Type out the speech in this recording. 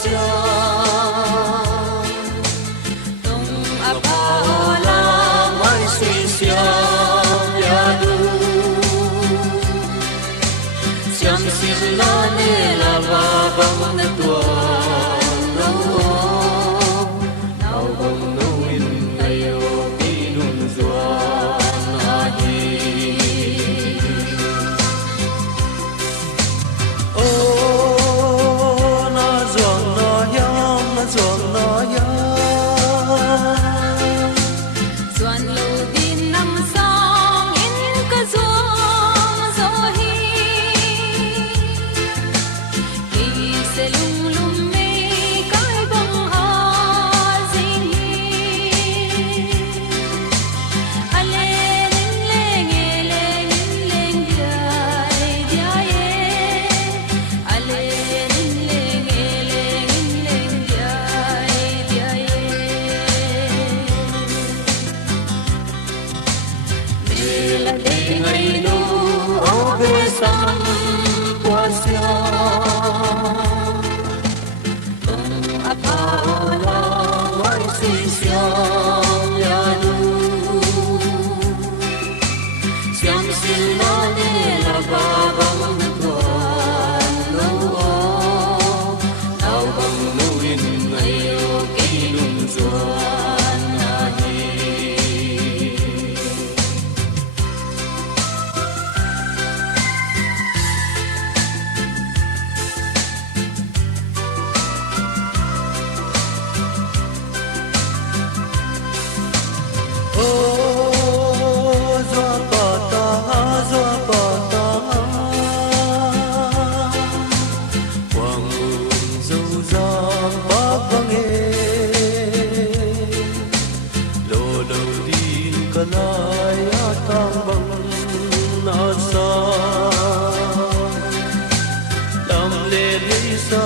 sia tung apa ola mai si sia ya du siam si la ne la va bang na tua no nau bang no in ayo ki nun zua na hi o na zuang na yang na zuang na yang Xuân lâu din năm song in ca zuang zo hi khi se lung lung me kai bong a zing hi ale leng leng dia ye ale leng dia ye la de ngai no o ve sam kwa sia apa ola mai si sia ya du siam si la ne la ba bang tua no nau bang nu in ngai o ki lung zuan na hi quang mừng dâu giang bắc vang lô đầu đi cả lai tang bang na sa lam le li sa